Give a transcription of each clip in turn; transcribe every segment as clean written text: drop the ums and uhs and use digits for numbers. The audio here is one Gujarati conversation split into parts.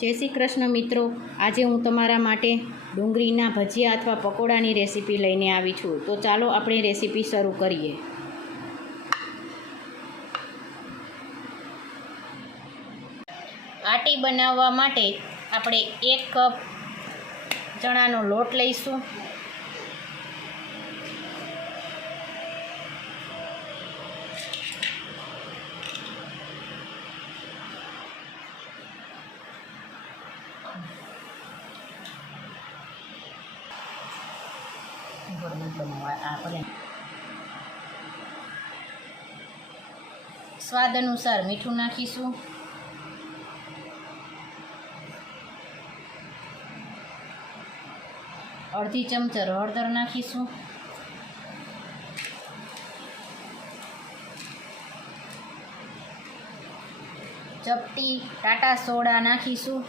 જય શ્રી કૃષ્ણ મિત્રો, આજે હું તમારા માટે ડુંગળીના ભજીયા અથવા પકોડાની રેસીપી લઈને આવી છું. તો ચાલો આપણે રેસીપી શરૂ કરીએ. આટી બનાવવા માટે આપણે 1 કપ ચણાનો લોટ લઈશું. સ્વાદ અનુસાર મીઠું નાખીશું. અડધી ચમચી હળદર નાખીશું. ચપટી ટાટા સોડા નાખીશું.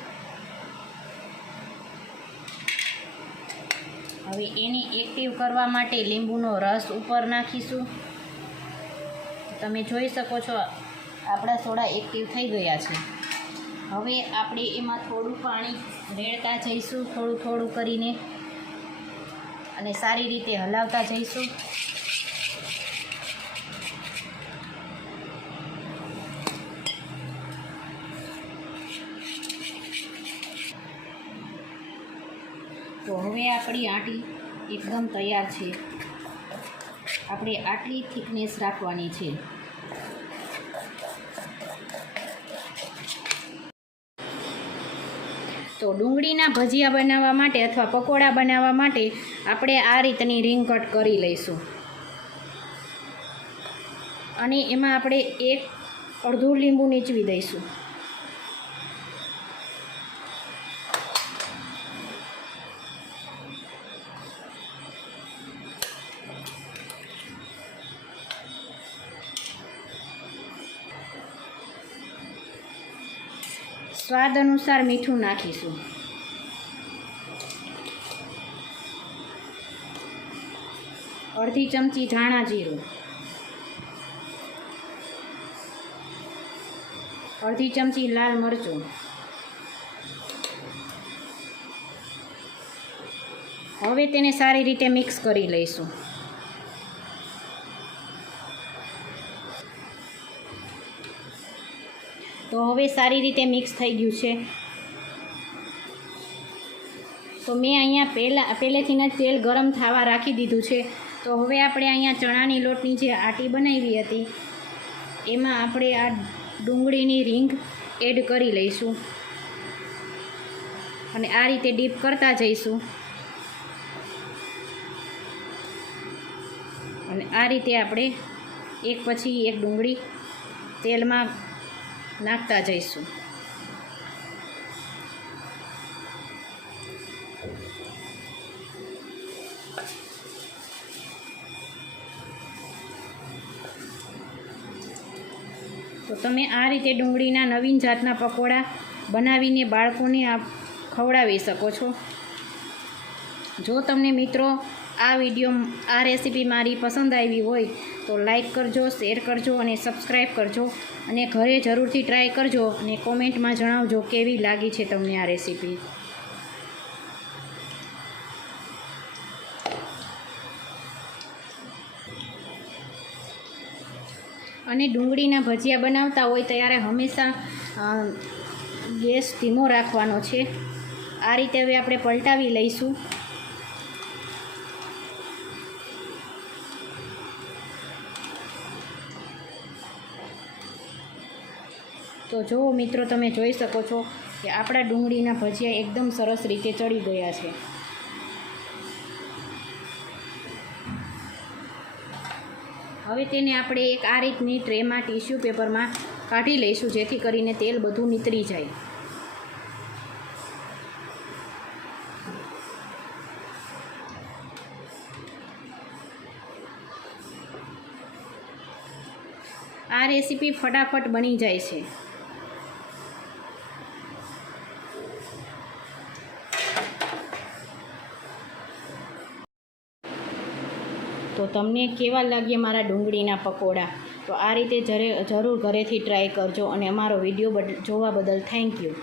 હવે એને એક્ટિવ કરવા માટે લીંબુનો રસ ઉપર નાખીશું. તમે જોઈ શકો છો આપણા સોડા એક્ટિવ થઈ ગયા છે. હવે આપણે એમાં થોડું પાણી રેડતા જઈશું, થોડું થોડું કરીને, અને સારી રીતે હલાવતા જઈશું. તો હવે આપણી આટી એકદમ તૈયાર છે. આપણે આટલી થિકનેસ રાખવાની છે. તો ડુંગળીના ભજીયા બનાવવા માટે અથવા પકોડા બનાવવા માટે આપણે આ રીતની રીંગ કટ કરી લઈશું. અને એમાં આપણે અડધું લીંબુ નીચવી દઈશું. સ્વાદ અનુસાર મીઠું નાખીશું. અડધી ચમચી ધાણા જીરું, અડધી ચમચી લાલ મરચું, હવે તેને સારી રીતે મિક્સ કરી લઈશું. તો હવે સારી રીતે મિક્સ થઈ ગયું છે. તો મેં અહીંયા પહેલેથી જ તેલ ગરમ થવા રાખી દીધું છે. તો હવે આપણે અહીંયા ચણાની લોટની જે આટી બનાવી હતી એમાં આપણે આ ડુંગળીની રીંગ એડ કરી લઈશું અને આ રીતે ડીપ કરતા જઈશું. અને આ રીતે આપણે એક પછી એક ડુંગળી તેલમાં નાખતા જઈશું. તો તમે આ રીતે ડુંગળીના નવીન જાતના પકોડા બનાવીને બાળકોને ખવડાવી શકો છો. જો તમને મિત્રો આ રેસીપી મારી પસંદ આવી હોય તો લાઈક કરજો, શેર કરજો અને સબસ્ક્રાઈબ કરજો. અને ઘરે જરૂરથી ટ્રાય કરજો અને કોમેન્ટમાં જણાવજો કેવી લાગી છે તમને આ રેસીપી. અને ડુંગળીના ભજીયા બનાવતા હોય ત્યારે હંમેશા ગેસ ધીમો રાખવાનો છે. આ રીતે હવે આપણે પલટાવી લઈશું. તો જુઓ મિત્રો, તમે જોઈ શકો છો કે આપણા ડુંગળીના ભજીયા એકદમ સરસ રીતે ચડી ગયા છે. હવે તેને આપણે એક આ રીતની ટ્રેમાં ટીશ્યુ પેપરમાં કાઢી લઈશું, જેથી કરીને તેલ બધું નીતરી જાય. આ રેસીપી ફટાફટ બની જાય છે. તો તમને કેવા લાગ્યા મારા ડુંગળીના પકોડા? તો આ રીતે જરૂર ઘરેથી ટ્રાય કરજો અને અમારો વિડીયો જોવા બદલ થેન્ક યુ.